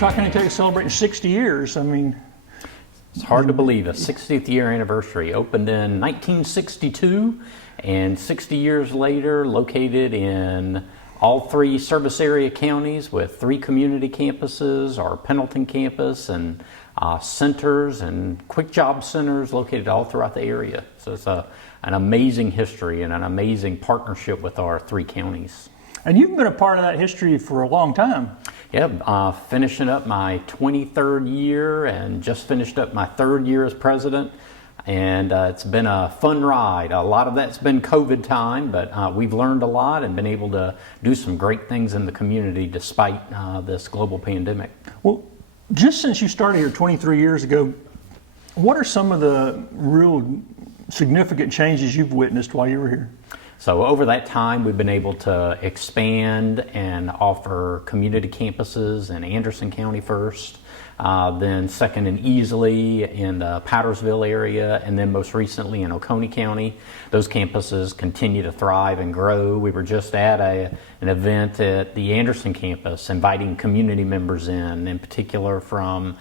Tri-County Tech is celebrating 60 years. I mean, it's hard to believe, a 60th year anniversary. Opened in 1962, and 60 years later, located in all three service area counties with 3 community campuses, our Pendleton campus, and centers and quick job centers located all throughout the area. So it's an amazing history and an amazing partnership with our 3 counties. And you've been a part of that history for a long time. Yeah, finishing up my 23rd year and just finished up my 3rd year as president. And it's been a fun ride. A lot of that's been COVID time, but we've learned a lot and been able to do some great things in the community despite this global pandemic. Well, just since you started here 23 years ago, what are some of the real significant changes you've witnessed while you were here? So over that time, we've been able to expand and offer community campuses in Anderson County first, then second in Easley in the Powdersville area, and then most recently in Oconee County. Those campuses continue to thrive and grow. We were just at an event at the Anderson campus inviting community members in particular from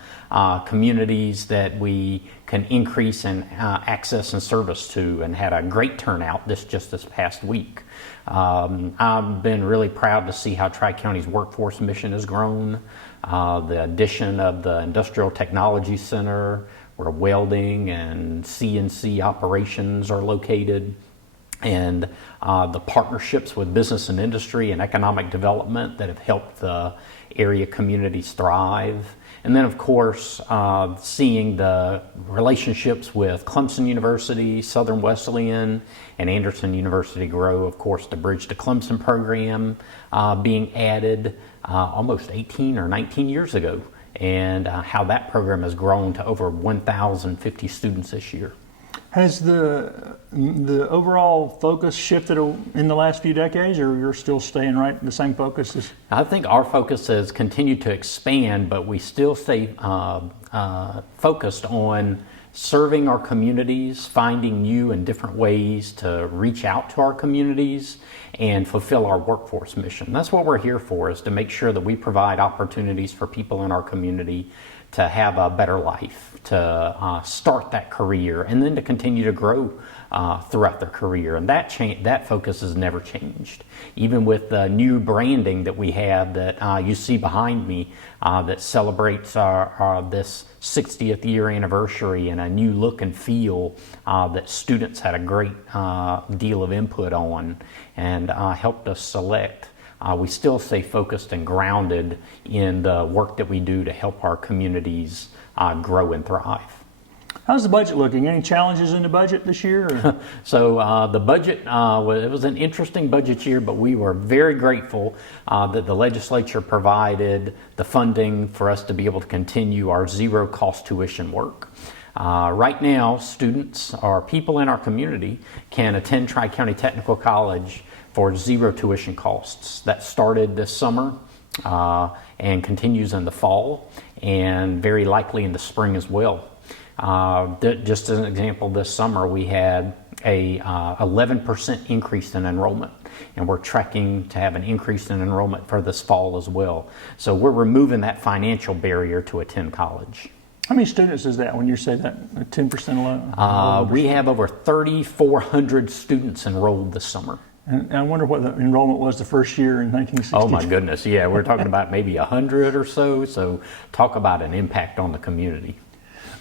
communities that we can increase in access and service to, and had a great turnout this past week. I've been really proud to see how Tri-County's workforce mission has grown. The addition of the Industrial Technology Center, where welding and CNC operations are located, and the partnerships with business and industry and economic development that have helped the area communities thrive. And then, of course, seeing the relationships with Clemson University, Southern Wesleyan, and Anderson University grow. Of course, the Bridge to Clemson program being added almost 18 or 19 years ago, and how that program has grown to over 1,050 students this year. Has the overall focus shifted in the last few decades, or you're still staying right the same focus? I think our focus has continued to expand, but we still stay focused on serving our communities, finding new and different ways to reach out to our communities and fulfill our workforce mission. That's what we're here for, is to make sure that we provide opportunities for people in our community to have a better life, to start that career, and then to continue to grow throughout their career. And that focus has never changed. Even with the new branding that we have that you see behind me that celebrates this 60th year anniversary, and a new look and feel that students had a great deal of input on and helped us select. We still stay focused and grounded in the work that we do to help our communities grow and thrive. How's the budget looking? Any challenges in the budget this year? So the budget, it was an interesting budget year, but we were very grateful that the legislature provided the funding for us to be able to continue our zero cost tuition work. Right now, students or people in our community can attend Tri-County Technical College for zero tuition costs. That started this summer and continues in the fall, and very likely in the spring as well. Just as an example, this summer we had a 11% increase in enrollment, and we're tracking to have an increase in enrollment for this fall as well. So we're removing that financial barrier to attend college. How many students is that when you say that 10% alone? We have over 3,400 students enrolled this summer. And I wonder what the enrollment was the first year in 1960. Oh my goodness, yeah, we're talking about maybe 100 or so. So talk about an impact on the community.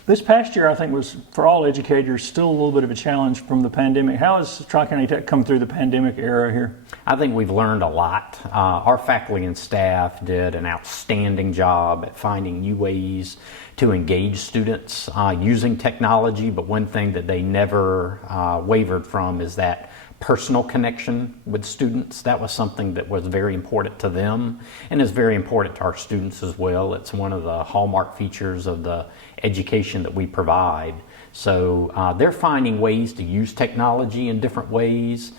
This past year, I think, was, for all educators, still a little bit of a challenge from the pandemic. How has Tri-County Tech come through the pandemic era here? I think we've learned a lot. Our faculty and staff did an outstanding job at finding new ways to engage students using technology, but one thing that they never wavered from is that personal connection with students. That was something that was very important to them and is very important to our students as well. It's one of the hallmark features of the education that we provide. So they're finding ways to use technology in different ways.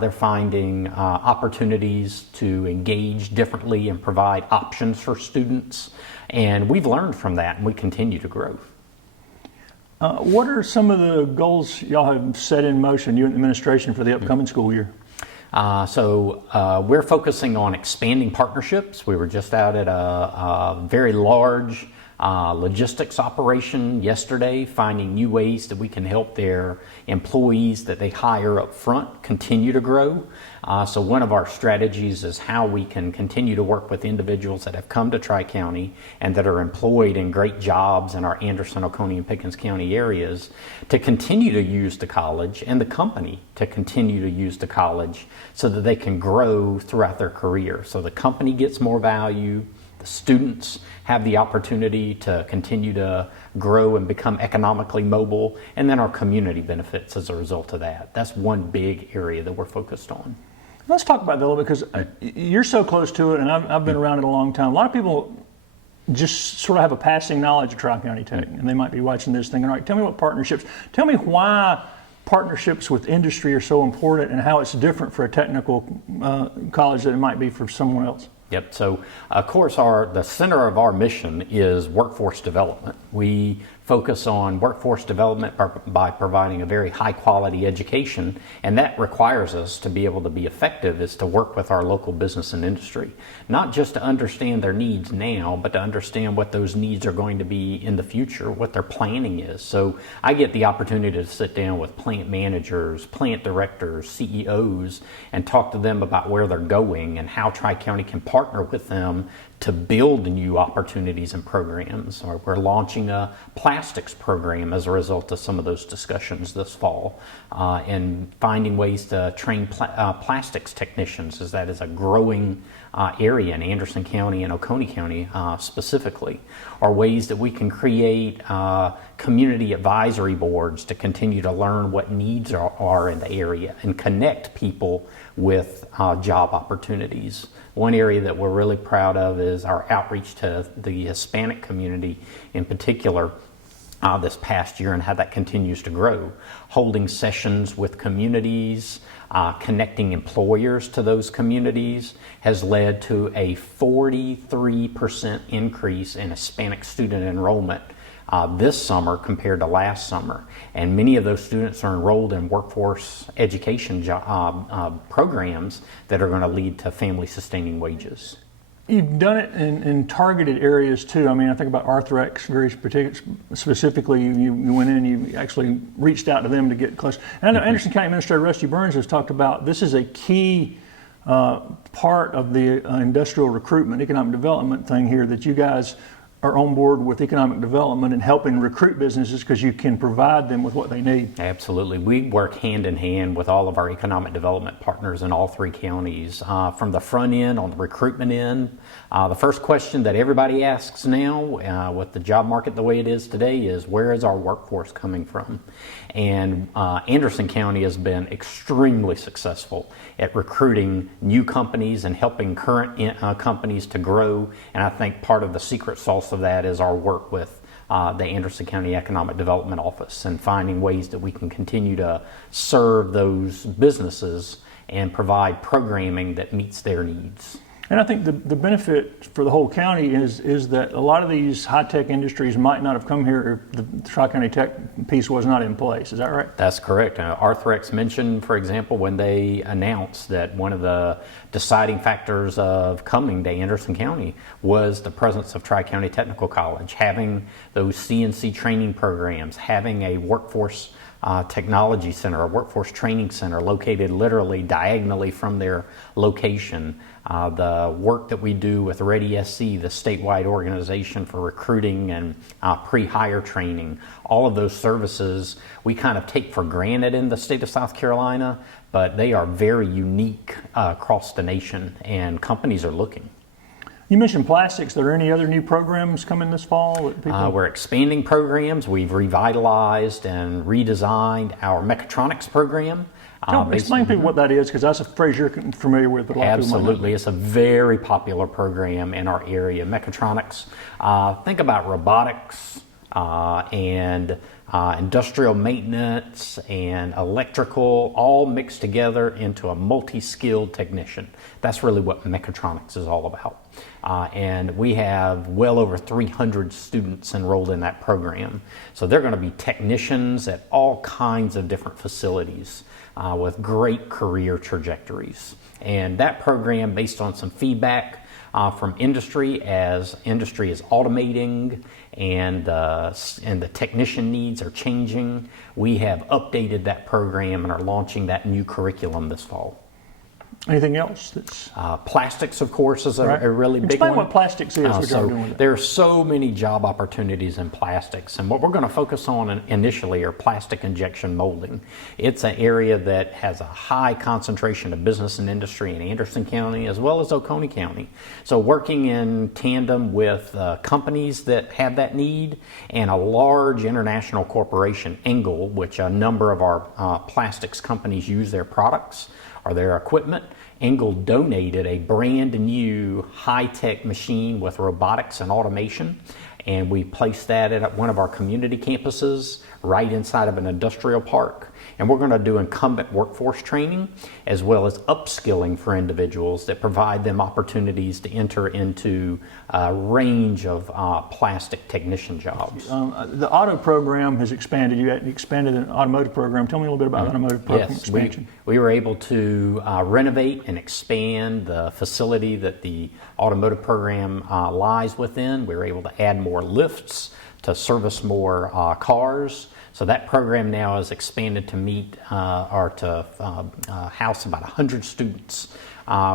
They're finding opportunities to engage differently and provide options for students. And we've learned from that, and we continue to grow. What are some of the goals y'all have set in motion, you and the administration, for the upcoming school year? We're focusing on expanding partnerships. We were just out at a very large logistics operation yesterday, finding new ways that we can help their employees that they hire up front continue to grow. So one of our strategies is how we can continue to work with individuals that have come to Tri-County and that are employed in great jobs in our Anderson, Oconee, and Pickens County areas to continue to use the college, and the company to continue to use the college so that they can grow throughout their career. So the company gets more value, the students have the opportunity to continue to grow and become economically mobile, and then our community benefits as a result of that. That's one big area that we're focused on. Let's talk about that a little bit, because you're so close to it, and I've been around it a long time. A lot of people just sort of have a passing knowledge of Tri-County Tech, and they might be watching this thinking, all right, tell me what partnerships, tell me why partnerships with industry are so important and how it's different for a technical college than it might be for someone else. Yep. So, of course, the center of our mission is workforce development. We focus on workforce development by providing a very high quality education, and that requires us to be able to be effective is to work with our local business and industry, not just to understand their needs now, but to understand what those needs are going to be in the future, what their planning is. So I get the opportunity to sit down with plant managers, plant directors, CEOs, and talk to them about where they're going and how Tri-County can partner with them to build new opportunities and programs. We're launching a plastics program as a result of some of those discussions this fall, and finding ways to train plastics technicians, as that is a growing area in Anderson County and Oconee County specifically, are ways that we can create community advisory boards to continue to learn what needs are in the area and connect people with job opportunities. One area that we're really proud of is our outreach to the Hispanic community in particular this past year, and how that continues to grow. Holding sessions with communities, connecting employers to those communities has led to a 43% increase in Hispanic student enrollment this summer compared to last summer. And many of those students are enrolled in workforce education programs that are going to lead to family sustaining wages. You've done it in targeted areas too. I mean, I think about Arthrex very specifically. You went in and you actually reached out to them to get close. And I know Anderson County Administrator Rusty Burns has talked about this is a key part of the industrial recruitment, economic development thing here, that you guys are on board with economic development and helping recruit businesses because you can provide them with what they need. Absolutely. We work hand in hand with all of our economic development partners in all three counties. From the front end, on the recruitment end, the first question that everybody asks now with the job market the way it is today is, where is our workforce coming from? And Anderson County has been extremely successful at recruiting new companies and helping current companies to grow. And I think part of the secret sauce of that is our work with the Anderson County Economic Development Office and finding ways that we can continue to serve those businesses and provide programming that meets their needs. And I think the benefit for the whole county is that a lot of these high-tech industries might not have come here if the Tri-County Tech piece was not in place. Is that right? That's correct. Arthrex mentioned, for example, when they announced that one of the deciding factors of coming to Anderson County was the presence of Tri-County Technical College, having those CNC training programs, having a workforce technology center, a workforce training center located literally diagonally from their location. The work that we do with Ready SC, the statewide organization for recruiting and pre-hire training, all of those services we kind of take for granted in the state of South Carolina, but they are very unique across the nation, and companies are looking. You mentioned plastics. Are there any other new programs coming this fall? We're expanding programs. We've revitalized and redesigned our mechatronics program. Explain to people what that is, because that's a phrase you're familiar with. But a lot of people might not. Absolutely. It's a very popular program in our area. Mechatronics, think about robotics, and industrial maintenance and electrical, all mixed together into a multi-skilled technician. That's really what mechatronics is all about. And we have well over 300 students enrolled in that program. So they're going to be technicians at all kinds of different facilities with great career trajectories. And that program, based on some feedback from industry, as industry is automating and the technician needs are changing, we have updated that program and are launching that new curriculum this fall. Anything else that's plastics, of course, is a really big one. Explain what plastics is, what y'all doing with it. There are so many job opportunities in plastics, and what we're going to focus on initially are plastic injection molding. It's an area that has a high concentration of business and industry in Anderson County as well as Oconee County. So working in tandem with companies that have that need and a large international corporation, Engel, which a number of our plastics companies use their products or their equipment. Engel donated a brand new high-tech machine with robotics and automation, and we placed that at one of our community campuses right inside of an industrial park. And we're going to do incumbent workforce training as well as upskilling for individuals that provide them opportunities to enter into a range of plastic technician jobs. The auto program has expanded. You expanded an automotive program. Tell me a little bit about the automotive program expansion. We were able to renovate and expand the facility that the automotive program lies within. We were able to add more lifts to service more cars. So that program now is expanded to meet or to house about 100 students.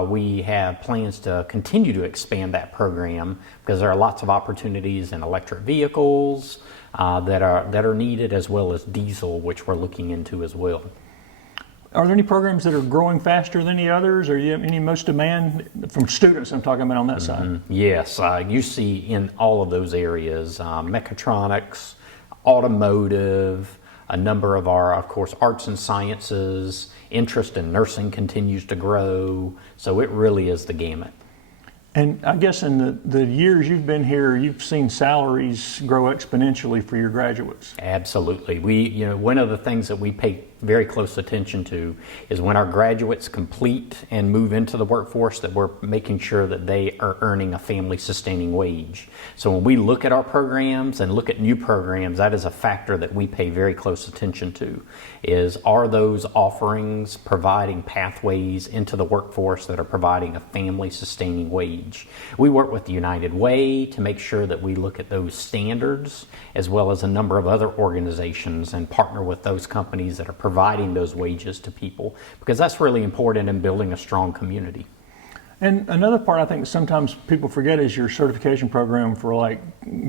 We have plans to continue to expand that program because there are lots of opportunities in electric vehicles that are needed, as well as diesel, which we're looking into as well. Are there any programs that are growing faster than the others, or you have any most demand from students? I'm talking about on that side. Yes, you see in all of those areas, mechatronics, automotive, a number of our, of course, arts and sciences, interest in nursing continues to grow. So it really is the gamut. And I guess in the years you've been here, you've seen salaries grow exponentially for your graduates. Absolutely. One of the things that we pay very close attention to is when our graduates complete and move into the workforce, that we're making sure that they are earning a family sustaining wage. So when we look at our programs and look at new programs, that is a factor that we pay very close attention to, is are those offerings providing pathways into the workforce that are providing a family sustaining wage. We work with the United Way to make sure that we look at those standards, as well as a number of other organizations, and partner with those companies that are providing those wages to people, because that's really important in building a strong community. And another part I think sometimes people forget is your certification program for like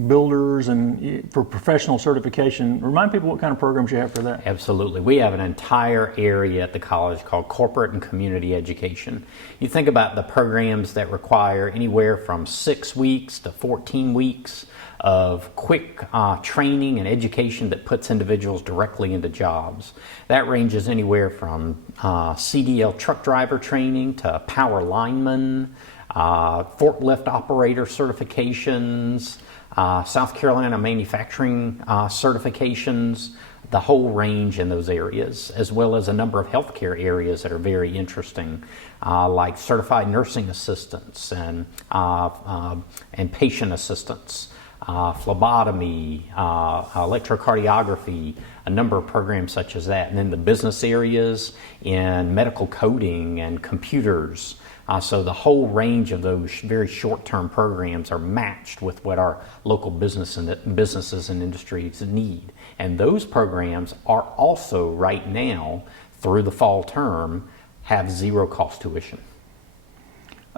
builders and for professional certification. Remind people what kind of programs you have for that. Absolutely. We have an entire area at the college called Corporate and Community Education. You think about the programs that require anywhere from 6 weeks to 14 weeks of quick training and education that puts individuals directly into jobs. That ranges anywhere from CDL truck driver training to power lineman, forklift operator certifications, South Carolina manufacturing certifications, the whole range in those areas, as well as a number of healthcare areas that are very interesting, like certified nursing assistants and patient assistants. Phlebotomy, electrocardiography, a number of programs such as that. And then the business areas in medical coding and computers. So the whole range of those very short-term programs are matched with what our local businesses and industries need. And those programs are also right now, through the fall term, have zero cost tuition.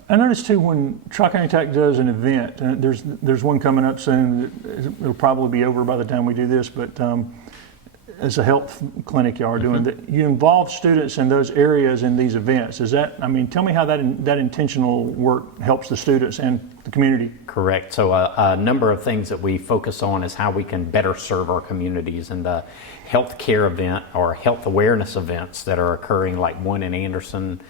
I noticed too when Tri-County Tech does an event, there's one coming up soon. It'll probably be over by the time we do this, but as a health clinic you are doing, that you involve students in those areas in these events. Is that? I mean, tell me how that intentional work helps the students and the community. Correct. So a number of things that we focus on is how we can better serve our communities, and the healthcare event or health awareness events that are occurring, like one in Anderson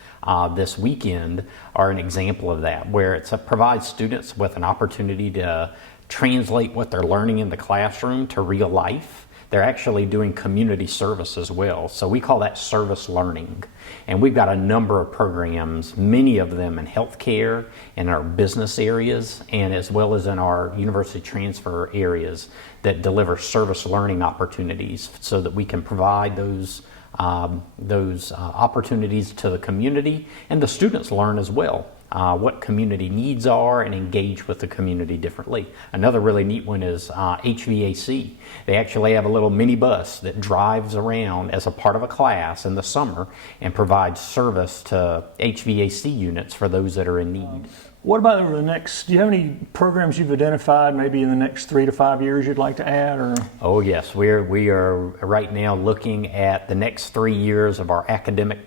this weekend, are an example of that, where it provides students with an opportunity to translate what they're learning in the classroom to real life, they're actually doing community service as well. So we call that service learning. And we've got a number of programs, many of them in healthcare, in our business areas, and as well as in our university transfer areas that deliver service learning opportunities so that we can provide those opportunities to the community, and the students learn as well. What community needs are and engage with the community differently. Another really neat one is HVAC. They actually have a little mini bus that drives around as a part of a class in the summer and provides service to HVAC units for those that are in need. What about over the next, do you have any programs you've identified maybe in the next 3 to 5 years you'd like to add? Or? Oh yes, we are right now looking at the next 3 years of our academic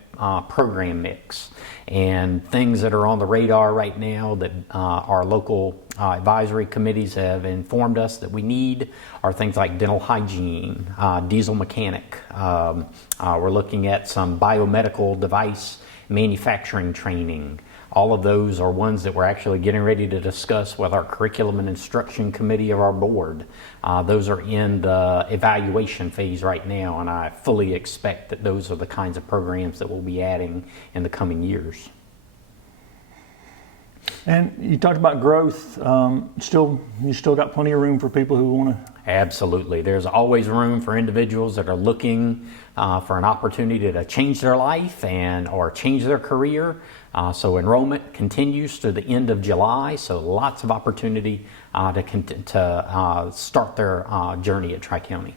program mix, and things that are on the radar right now that our local advisory committees have informed us that we need are things like dental hygiene, diesel mechanic. We're looking at some biomedical device manufacturing training. All of those are ones that we're actually getting ready to discuss with our curriculum and instruction committee of our board. Those are in the evaluation phase right now, and I fully expect that those are the kinds of programs that we'll be adding in the coming years. And you talked about growth. You still got plenty of room for people who want to. Absolutely. There's always room for individuals that are looking for an opportunity to change their life or change their career. So enrollment continues to the end of July. So lots of opportunity to start their journey at Tri-County.